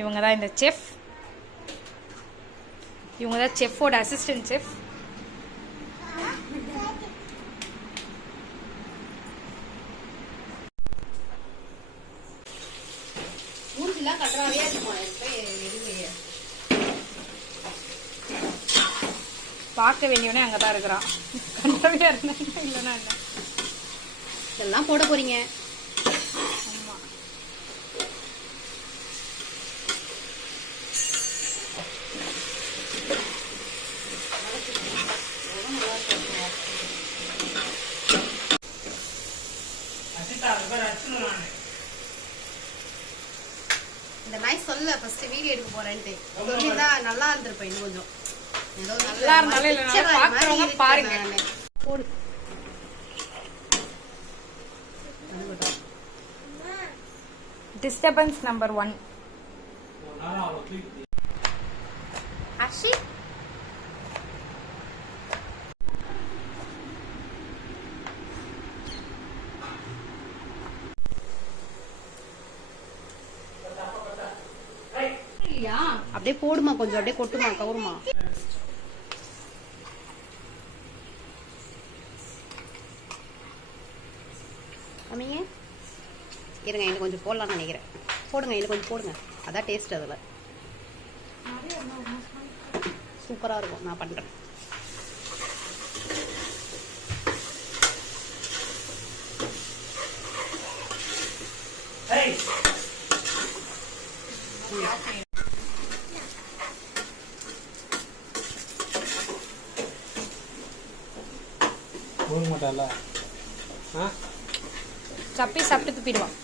இவங்க தான் இந்த செஃப். இவங்க தான் செஃப்போட அசிஸ்டன்ட் செஃப். பார்க்க வேண்டியவனே அங்கதான் இருக்கிறான். கண்டவையா இருந்தா இல்லைன்னா என்ன இதெல்லாம் போட போறீங்க? ஆமா. இந்த நாய் சொல்ல ஃபர்ஸ்ட் வீடியோ எடுக்க போறேன்ட்டு சொல்லிருந்தா நல்லா இருந்திருப்பேன். இன்னும் கொஞ்சம் ஏதோ நல்லா இருந்தாலும் இல்லைனாலும் பார்க்கறவங்க பாருங்க. போடு. Disturbance number 1. அஷி அப்படியே போடுமா, கொஞ்சம் அப்படியே கொட்டுமா, கவுருமா. அம்மையே இருங்க, இன்னும் கொஞ்சம் போடலாம்னு நினைக்கிறேன். போடுங்க, இன்னும் கொஞ்சம் போடுங்க. அதான் டேஸ்ட். அதில் சூப்பராக இருக்கும். நான் பண்ணுறேன். சப்பி சாப்பிட்டு துப்பிடுவான்.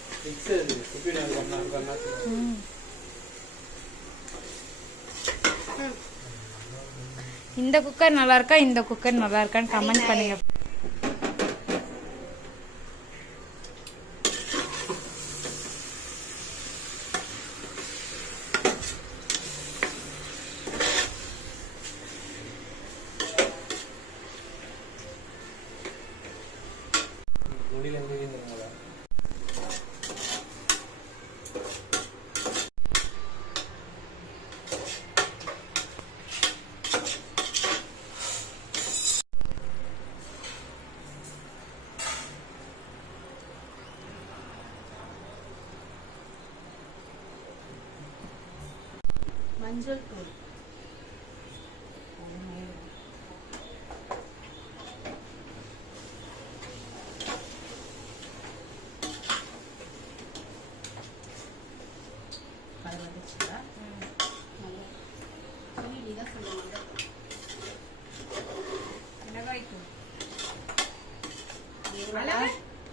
இந்த குக்கர் நல்லா இருக்கா, இந்த குக்கர் நல்லா இருக்கான்னு கமெண்ட் பண்ணுங்க. மஞ்சள் தூள்,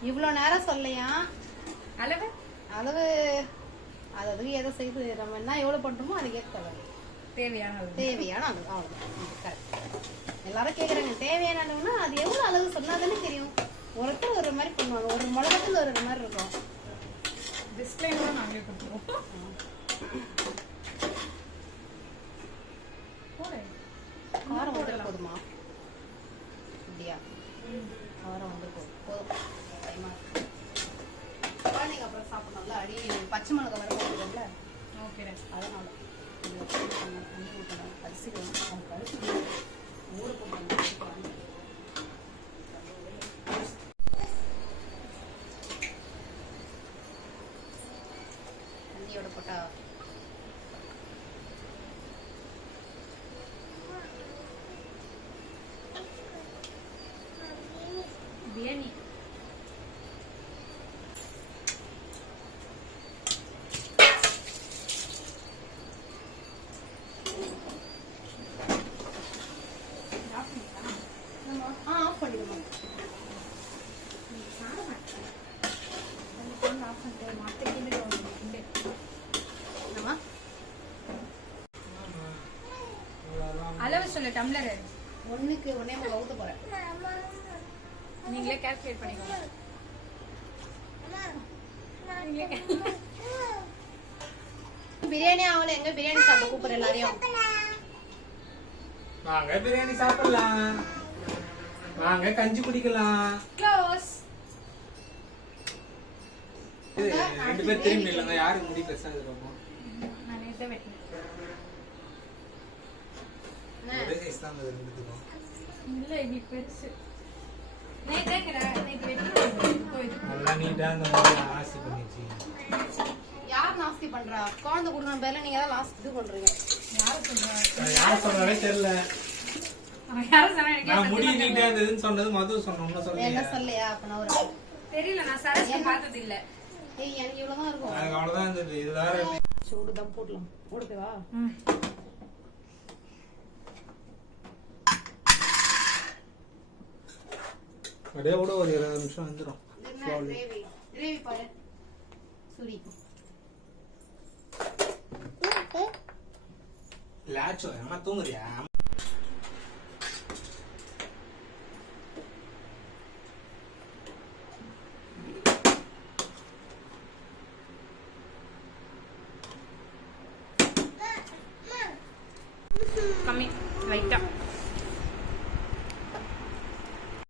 இவ்வளோ நேரம் சொல்லையா அளவு அளவு அதுக்கு எதை செய்து நம்ம என்ன எவ்வளோ பண்ணுறோமோ அது கேட்கல. தேவையான அது அவ்வளோதான். கரெக்ட். எல்லாரும் கேட்குறாங்க தேவையான அளவுனா அது எவ்வளோ அளவு சொன்னால் தானே தெரியும். ஒருத்தர் ஒரு மாதிரி பண்ணுவாங்க, ஒரு மிளகத்தில் ஒரு மாதிரி இருக்கும். டிஸ்க்ளைமர் நாங்களே கொடுத்துருவோம். காரம் வந்துட போதுமா? அப்படியா? காரம் வந்து போதும். குழந்தைங்க அப்புறம் சாப்பிடணும்ல, அடி பச்சை மிளகா வர போடுறோம்ல. ஓகே, அதனால தண்ணி ஊற்றணும். அரிசி அவங்க அரிசி ஊற போட்டாங்க. தண்ணியோட போட்டா பிரியாணி. ஆஃப் பண்ணிடுமா? அளவு சொல்லு. டம்ளர் ஒண்ணுக்கு ஒன்னே ஊத்த போறேன். நீங்களே கால்குலேட் பண்ணிக்கோங்க. பிரியாணி ஆகல. எங்க பிரியாணி சாப்பிட கூப்பிடுற எல்லாரையும்? வாங்க பிரியாணி சாப்பிடலாம், வாங்க கஞ்சி குடிக்கலாம். க்ளோஸ். ரெண்டு பேர் திரும்பி இல்லைங்க, யாருக்கு முடி பெருசா இருக்கும்? நானே ஒரே சைஸ் தான் அது ரெண்டுத்துக்கும். இல்ல இது பெருசு. நேத்து வெட்டி நல்லா நீட்டா அந்த மாதிரி ஆசி பண்ணிச்சு. யார் நாஸ்தி பண்றா? குழந்தை கொடுக்கணும் பேர்ல நீங்க தான் லாஸ்ட் இது பண்றீங்க. யாரு சொல்றா? யார் சொன்னாலே தெரியல. யாரு சொன்னா எனக்கு நான் முடி நீட்டா இருந்ததுன்னு சொன்னது மது சொன்னோம்னு என்ன சொல்றீங்க. சொல்லையா? அப்ப நான் ஒரு தெரியல, நான் சரஸ்க்கு பார்த்தது இல்ல. ஏய் எனக்கு இவ்வளவுதான் இருக்கும். எனக்கு அவ்வளவுதான் இருந்தது. இது வேற சூடு தம் போடலாம். ஓடுதேவா? அப்படியே கூட ஒரு 20 நிமிஷம் வந்துடும். என்ன கிரேவி? கிரேவி பாரு. சுரி. லாச்சோ அம்மா தூங்குறியா? கம்மி லைட்டா